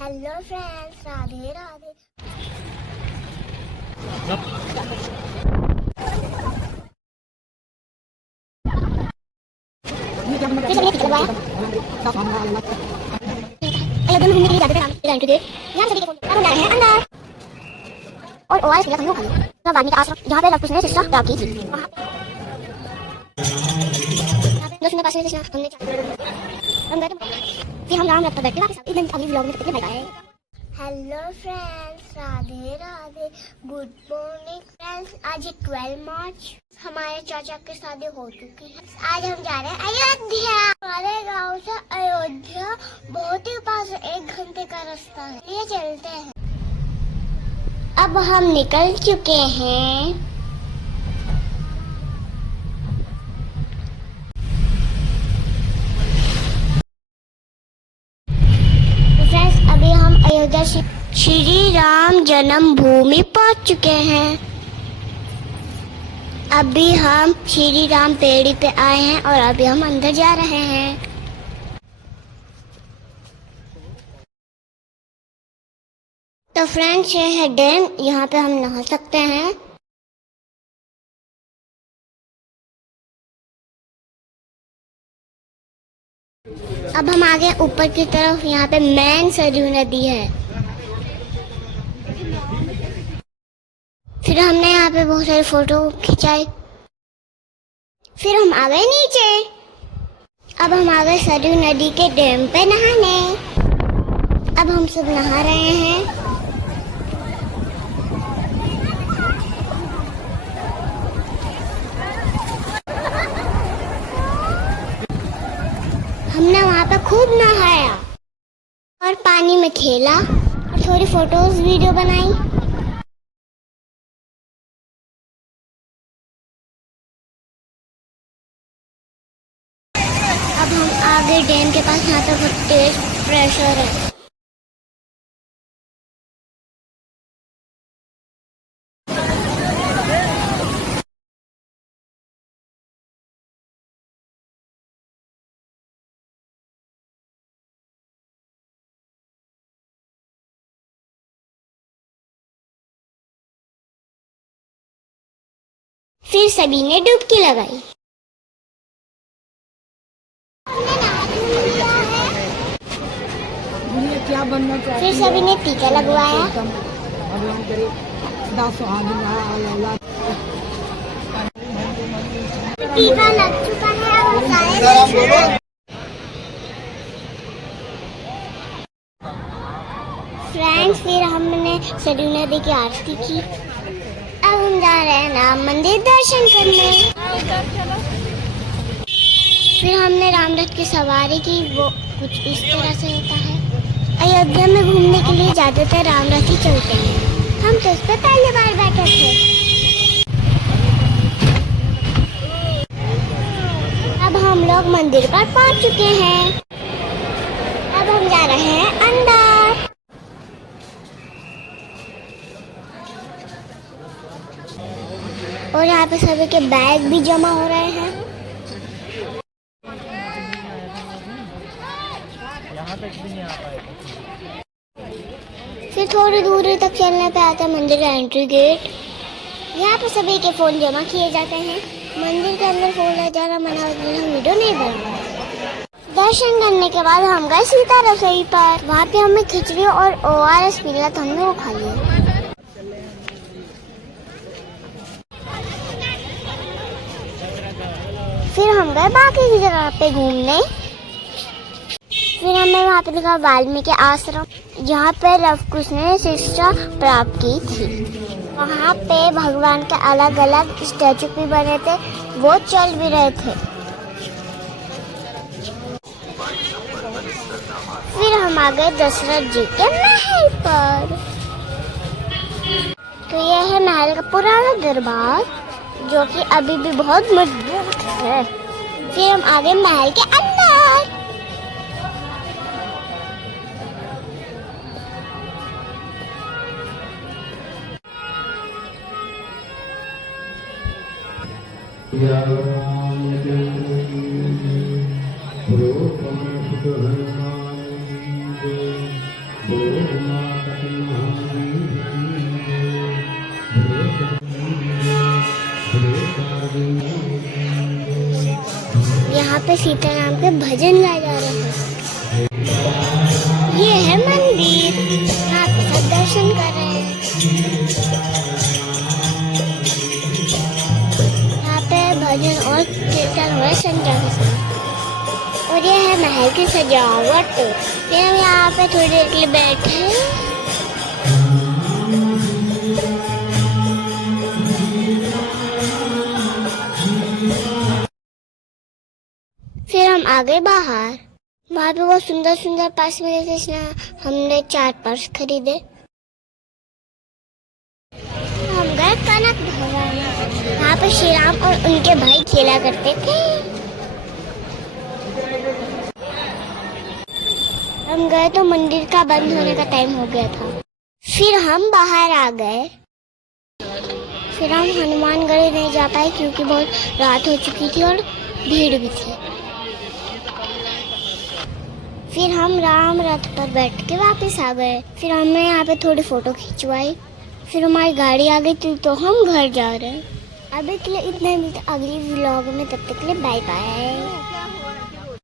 Hello friends, Radhe Radhe. Ayodhya में घूमने के लिए जाते थे राम के लिए। यहाँ सभी के फोन अब हम जा रहे हैं अंदर। और ओआरएस पीला हम लोग खाली वाल्मीकि आश्रम, जहाँ पे लव कुश ने शिक्षा प्राप्त की थी। वहाँ पे 2 पास में हमने हम गए थे। फिर हम राम रथ पर बैठे वापस आ गए। इधर अगली व्लॉग में तब तक के bye bye. Hello friends, Radhe Radhe, good morning friends. आज 12 मार्च, हमारे चाचा की शादी हो चुकी है। आज हम जा रहे हैं अयोध्या। हमारे गांव से अयोध्या बहुत ही पास, 1 घंटे का रास्ता है। ये चलते हैं। अब हम निकल चुके हैं। अभी हम अयोध्या श्री राम जन्मभूमि पहुंच चुके हैं। अभी हम श्री राम पेड़ी पे आए हैं और अभी हम अंदर जा रहे हैं। तो फ्रेंड्स, ये है डैम, यहाँ पे हम नहा सकते हैं। अब हम आगे ऊपर की तरफ, यहाँ पे मैन सरयू नदी है। फिर हमने यहाँ पे बहुत सारे फोटो खिंचाए। फिर हम आ गए नीचे। अब हम आ गए सरयू नदी के डैम पे नहाने। अब हम सब नहा रहे हैं। हमने वहाँ पे खूब नहाया और पानी में खेला और थोड़ी फोटोज वीडियो बनाई। अब हम आ गए डैम के पास। यहाँ पे बहुत तेज प्रेशर है। फिर सभी ने डुबकी लगाई। क्या बनना चाहिए? फिर सभी ने टीका लगवाया। टीका लग चुका है। अब फ्रेंड्स, फिर हमने सरयू नदी की आरती की। अब हम जा रहे हैं राम मंदिर दर्शन करने। फिर हमने राम रथ की सवारी की। वो कुछ इस तरह से होता है। अयोध्या में घूमने के लिए ज्यादातर राम रथ ही चलते हैं। हम तो इस पे पहली बार बैठे थे। अब हम लोग मंदिर पर पहुंच चुके हैं। अब हम जा रहे हैं अंदर। और यहाँ पे सभी के बैग भी जमा हो रहे हैं। फिर थोड़ी दूरी तक चलने पे आता है मंदिर का एंट्री गेट। यहाँ पे सभी के फोन जमा किए जाते हैं। मंदिर के अंदर फोन ले जाना मना, हम वीडियो नहीं बनाएंगे। दर्शन करने के बाद हम गए सीता रसोई पर। वहाँ पे हमें खिचड़ी और ओआरएस पीला था, हमने वो खा लिया। फिर हम गए बाकी की जगह पे घूमने। फिर हमें वहाँ पे दिखा वाल्मीकि आश्रम, जहाँ पे लव कुश ने शिक्षा प्राप्त की थी। वहाँ पे भगवान के अलग अलग स्टैचू भी बने थे, वो चल भी रहे थे। फिर हम आ गए दशरथ जी के महल पर। तो यह है महल का पुराना दरबार, जो कि अभी भी बहुत मजबूत है। फिर हम आ गए महल के अंदर। यहाँ पे सीताराम के भजन गाए जा रहे हैं। ये है मंदिर, यहाँ पे सब दर्शन कर रहे हैं। यहाँ पे भजन और कीर्तन हो रहा है संध्या के समय। और ये है महल की सजावट। फिर हम यहाँ पे थोड़ी देर के लिए बैठे। फिर हम आ गए बाहर। वहाँ पे बहुत सुंदर सुंदर पर्स मिले थे, इसलिए हमने 4 पर्स खरीदे। हम गए कनक भवन। वहाँ पे श्री राम और उनके भाई खेला करते थे। हम गए तो मंदिर का बंद होने का टाइम हो गया था। फिर हम बाहर आ गए। फिर हम हनुमानगढ़ी नहीं जा पाए क्योंकि बहुत रात हो चुकी थी और भीड़ भी थी। फिर हम राम रथ पर बैठ के वापस आ गए। फिर हमने यहाँ पे थोड़ी फोटो खिंचवाई। फिर हमारी गाड़ी आ गई थी तो हम घर जा रहे हैं। अभी के लिए इतना ही, मिलते अगली व्लॉग में। तब तक के लिए बाय बाय।